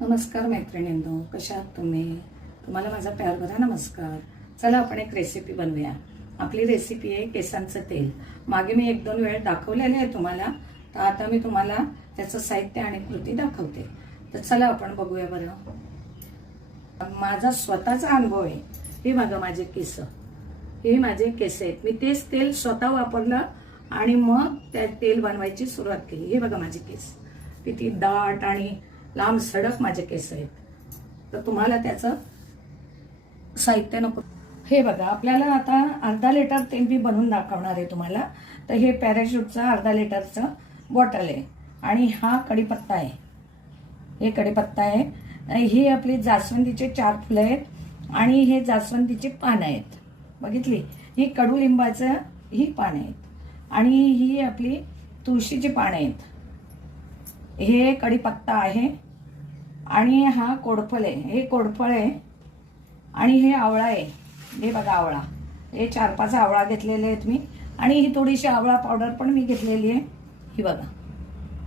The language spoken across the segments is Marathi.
नमस्कार मैत्रिणींनो कशा आहात तुम्ही? तुम्हाला माझा प्यार भरा नमस्कार. चला आपण एक रेसिपी बनवूया. आपली रेसिपी आहे केसांचं तेल. मागे मी एक दोन वेळ दाखवलेले आहे तुम्हाला. तर आता मी तुम्हाला त्याचं साहित्य आणि कृती दाखवते. तर चला आपण बघूया बरं. माझा स्वतःचा अनुभव आहे. हे बघा माझे केस. हे माझे केस आहेत. मी तेच तेल स्वतः वापरलं आणि मग त्या तेल बनवायची सुरुवात केली. हे बघा माझे केस. किती दाट आणि लांब सडक माझे केस आहेत. तर तुम्हाला त्याचं साहित्य नको. हे बघा आपल्याला आता अर्धा लिटर तेल मी बनवून दाखवणार आहे तुम्हाला. तर हे पॅराशूटचं अर्धा लिटरचं बॉटल आहे. आणि हा कडीपत्ता आहे. हे कडीपत्ता आहे. ही आपली जास्वंदीचे चार फुलं आहेत. आणि हे जास्वंदीची पानं आहेत. बघितली? ही कडुलिंबाचं ही पानं आहेत. आणि ही आपली तुळशीची पानं आहेत. हे कडीपत्ता आहे. आणि हा कोडफळ आहे हे कोडफळ आहे आणि हे आवळा आहे. हे बघा आवळा. हे चार पाच आवळा घेतलेले आहेत मी. आणि ही थोडीशी आवळा पावडर पण मी घेतलेली आहे. ही बघा.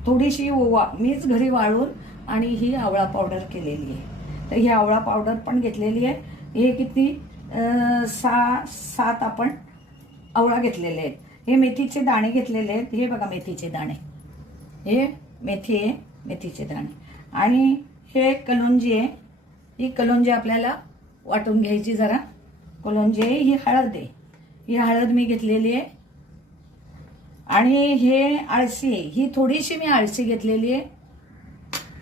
थोडीशी ओवा. मीच घरी वाळून आणि ही आवळा पावडर केलेली आहे. तर ही आवळा पावडर पण घेतलेली आहे. हे किती? सहा सात आपण आवळा घेतलेले आहेत. हे मेथीचे दाणे घेतलेले आहेत. हे बघा मेथीचे दाणे. हे मेथी आहे. मेथीचे दाणे. आणि हे कलोंजी आहे. ही कलोंजी आपल्याला वाटून घ्यायची जरा. कलोंजी आहे ही हळद आहे. ही हळद मी घेतलेली आहे. आणि हे आळशी आहे. ही थोडीशी मी आळशी घेतलेली आहे.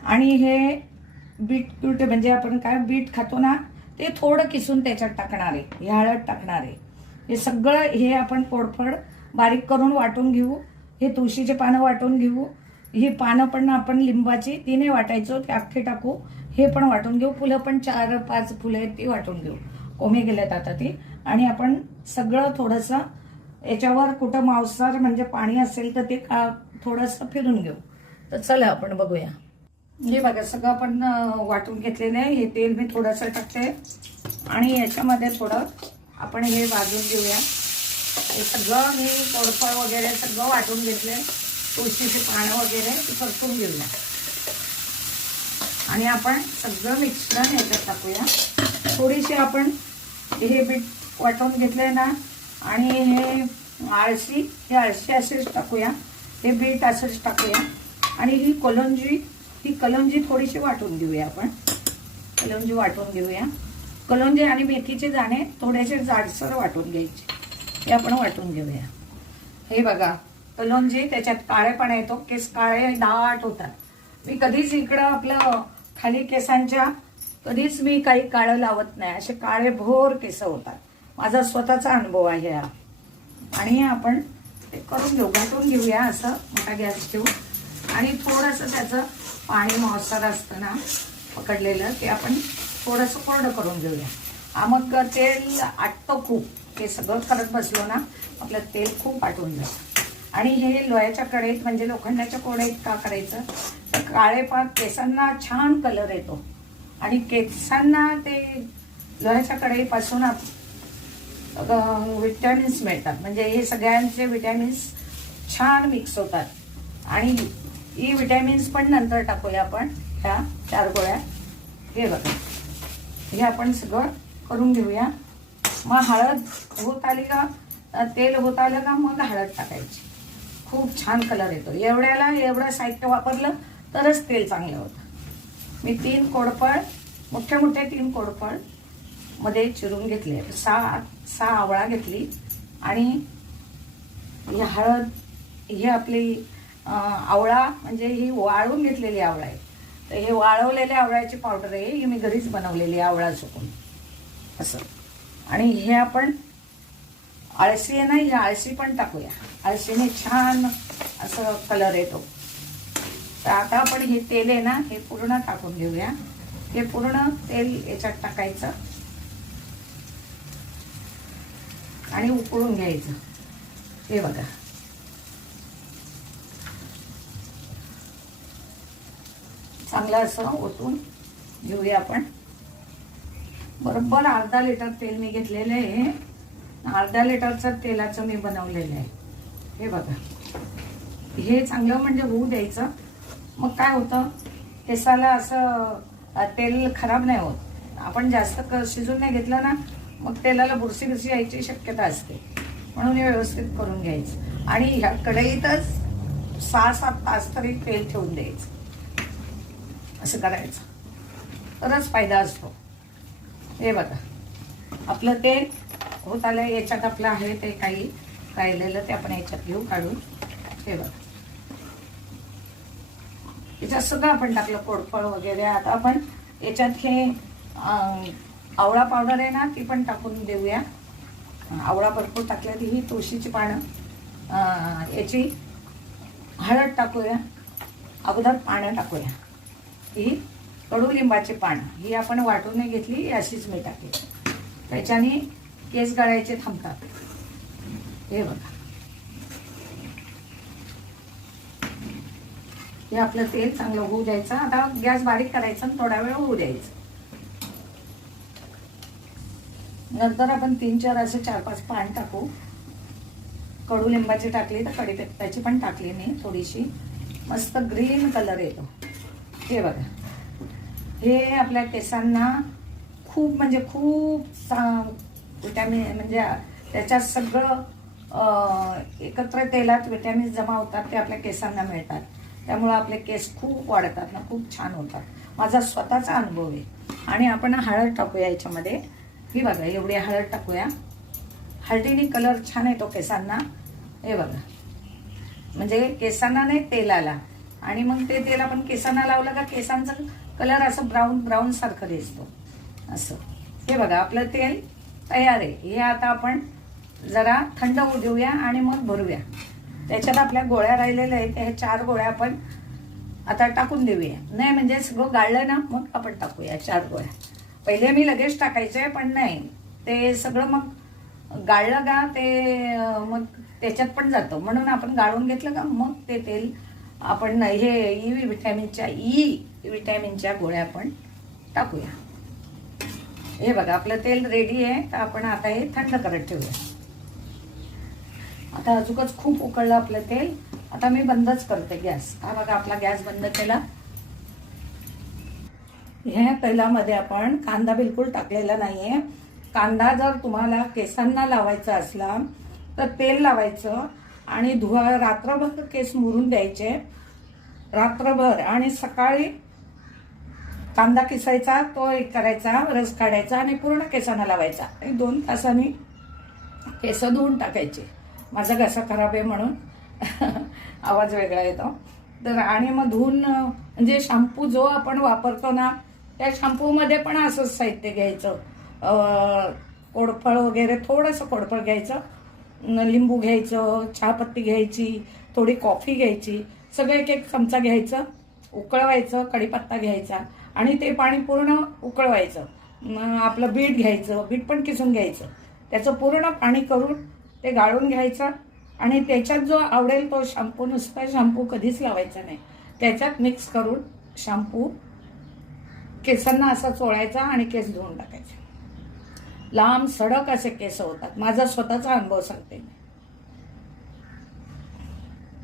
आणि हे बीट क्यूट म्हणजे आपण काय बीट खातो ना ते थोडं किसून त्याच्यात टाकणार आहे. ही हळद टाकणार आहे. हे सगळं हे आपण कोडफड बारीक करून वाटून घेऊ. हे तुळशीचे पानं वाटून घेऊ. ही पानं पण आपण लिंबाची ती नाही वाटायचो ते अख्खे टाकू. हे पण वाटून घेऊ. फुलं पण चार पाच फुलं आहेत ती वाटून घेऊ. कोमे गेल्यात आता ती. आणि आपण सगळं थोडंसं याच्यावर कुठं मांसार म्हणजे पाणी असेल तर ते का थोडंसं फिरून घेऊ. तर चला आपण बघूया. हे बघा सगळं आपण वाटून घेतलेलं आहे हे तेल मी थोडंसं टाकते. आणि याच्यामध्ये थोडं आपण हे भाजून घेऊया. हे सगळं मी कोरफळ वगैरे सगळं वाटून घेतले तुळशीची पानं वगैरे ती परतून घेऊया. आणि आपण सगळं मिश्रण याच्यात टाकूया. थोडीशी आपण हे बीट वाटून घेतलंय ना आणि हे आळशी हे आळशी असेच टाकूया. हे बीट असेच टाकूया. आणि ही कोलंजी ही कलंजी थोडीशी वाटून घेऊया आपण. कलंजी वाटून घेऊया. कलंजी आणि मेथीचे दाणे थोडेसे जाडसर वाटून घ्यायचे. हे आपण वाटून घेऊया. हे बघा कलोंजी त्याच्यात काळेपणा येतो. केस काळे दाट होतात. मी कधीच इकडं आपलं खाली केसांच्या कधीच मी काही काळं लावत नाही. असे काळे भोर केस होतात. माझा स्वतःचा अनुभव आहे हा. आणि आपण ते करून घेऊ. घाटून घेऊया असं. मोठा गॅस ठेवू आणि थोडंसं त्याचं पाणी मॉइश्चर असतं ना पकडलेलं ते आपण थोडंसं कोरडं करून घेऊया. हा मग तेल आटतं खूप. ते सगळं करत बसलो ना आपलं तेल खूप आटून जातं. आणि हे लोह्याच्या कढईत म्हणजे लोखंडाच्या कोडेत का करायचं? काळेपात केसांना छान कलर येतो. आणि केसांना ते लोह्याच्या कडेपासून विटॅमिन्स मिळतात. म्हणजे हे सगळ्यांचे विटॅमिन्स छान मिक्स होतात. आणि ही विटॅमिन्स पण नंतर टाकूया आपण ह्या चार गोळ्या. हे बघा. हे आपण सगळं करून घेऊया. मग हळद होत आली का? तेल होत आलं का? मग हळद टाकायची. खूप छान कलर येतो. एवढ्याला एवढं साहित्य वापरलं तरच तेल चांगलं होतं. मी तीन कोडपळ मोठे मोठे तीन कोडफळमध्ये चिरून घेतले. सहा सहा आवळा घेतली आणि ही हळद ही आपली आवळा म्हणजे ही वाळून घेतलेली आवळा आहे. तर हे वाळवलेल्या आवळ्याची पावडर आहे. ही मी घरीच बनवलेली आवळा सुकून. असं. आणि हे आपण आळशी आहे ना ही आळशी पण टाकूया. आळशीने छान असं कलर येतो. तर आता आपण हे तेल आहे ना हे पूर्ण टाकून घेऊया. हे पूर्ण तेल याच्यात टाकायचं. आणि उकळून घ्यायचं. हे बघा. चांगलं असं ओतून घेऊया आपण. बरोबर अर्धा लिटर तेल मी घेतलेलं आहे. अर्धा लिटरचं तेलाचं मी बनवलेलं आहे. हे बघा. हे चांगलं म्हणजे होऊ द्यायचं. मग काय होतं? केसाला असं तेल खराब नाही होत. आपण जास्त क- शिजून नाही घेतलं ना मग तेलाला बुरशी बुरशी यायची शक्यता असते. म्हणून हे व्यवस्थित करून घ्यायचं. आणि ह्या कढईतच सहा सात तास तरी तेल ठेवून द्यायचं. असं करायचं. तरच फायदा असतो. हे बघा. आपलं तेल होत आलं. याच्यात आपलं आहे ते काही राहिलेलं ते आपण याच्यात घेऊ काढून. हे बघा. याच्यात सगळं आपण टाकलं कोडफळ वगैरे. आता आपण याच्यात हे आवळा पावडर आहे ना ती पण टाकून देऊया. आवळा भरपूर टाकल्या ती ही तुळशीची पानं. याची हळद टाकूया. अगोदर पानं टाकूया. ही कडुलिंबाची पानं. ही आपण वाटून घेतली अशीच मी टाकली. त्याच्याने केस गळायचे थांबतात. हे बघा. हे आपलं तेल चांगलं होऊ द्यायचं. आता गॅस बारीक करायचा आणि थोडा वेळ होऊ द्यायचं. नंतर आपण तीन चार असे चार पाच पान टाकू. कडुलिंबाची टाकली तर कडीपत्त्याची पण टाकली मी थोडीशी. मस्त ग्रीन कलर येतो. हे बघा. हे आपल्या केसांना खूप म्हणजे खूप विटॅमिन म्हणजे त्याच्यात सगळं एकत्र तेलात विटॅमिन जमा होतात ते आपल्या केसांना मिळतात. त्यामुळं आपले केस खूप वाढतात ना खूप छान होतात. माझा स्वतःचा अनुभव आहे. आणि आपण हळद टाकूया याच्यामध्ये. ही बघा एवढी हळद टाकूया. हळदीने कलर छान येतो केसांना. हे बघा. म्हणजे केसांना नाही तेलाला. आणि मग ते तेल आपण केसांना लावलं का केसांचा कलर असं ब्राऊन ब्राऊन सारखं दिसतो. असं. हे बघा आपलं तेल तयार आहे. हे आता आपण जरा थंड होऊ देऊया आणि मग भरूया. त्याच्यात आपल्या गोळ्या राहिलेल्या आहेत. त्या चार गोळ्या आपण आता टाकून देऊया. नाही म्हणजे सगळं गाळलं ना मग आपण टाकूया चार गोळ्या. पहिले मी लगेच टाकायचे पण नाही. ते सगळं मग गाळलं का ते मग त्याच्यात पण जातं. म्हणून आपण गाळून घेतलं का मग ते तेल आपण हे ई व्हिटॅमिनच्या ई विटॅमिनच्या गोळ्या आपण टाकूया. हे बघा आपलं तेल रेडी आहे तर आपण आता हे थंड करत ठेवूया. आता अजूकच खूप उकळलं आपलं तेल. आता मी बंदच करते गॅस. हा बघा आपला गॅस बंद केला. ह्या तेलामध्ये आपण कांदा बिलकुल टाकलेला नाहीये. कांदा जर तुम्हाला केसांना लावायचा असला तर तेल लावायचं आणि धुवा रात्रभर केस मुरून द्यायचे. रात्रभर आणि सकाळी कांदा किसायचा तो एक करायचा रस काढायचा आणि पूर्ण केसांना लावायचा. आणि दोन तासांनी केस धुवून टाकायचे. माझा घसा खराब आहे म्हणून आवाज वेगळा येतो. तर आणि मग धुवून म्हणजे शॅम्पू जो आपण वापरतो ना त्या शॅम्पूमध्ये पण असंच साहित्य घ्यायचं. कोडफळ वगैरे थोडंसं कोडफळ घ्यायचं. लिंबू घ्यायचं चहापत्ती घ्यायची थोडी कॉफी घ्यायची. सगळं एक एक चमचा घ्यायचं. उकळवायचं कढीपत्ता घ्यायचा. आणि ते पाणी पूर्ण उकळवायचं. मग आपलं बीट घ्यायचं बीट पण किसून घ्यायचं. त्याचं पूर्ण पाणी करून ते गाळून घ्यायचं आणि त्याच्यात जो आवडेल तो शॅम्पू नुसता शॅम्पू कधीच लावायचा नाही. त्याच्यात मिक्स करून शॅम्पू केसांना असा चोळायचा आणि केस धुवून टाकायचे. लांब सडक असे केस होतात. माझा स्वतःचा अनुभव सांगते.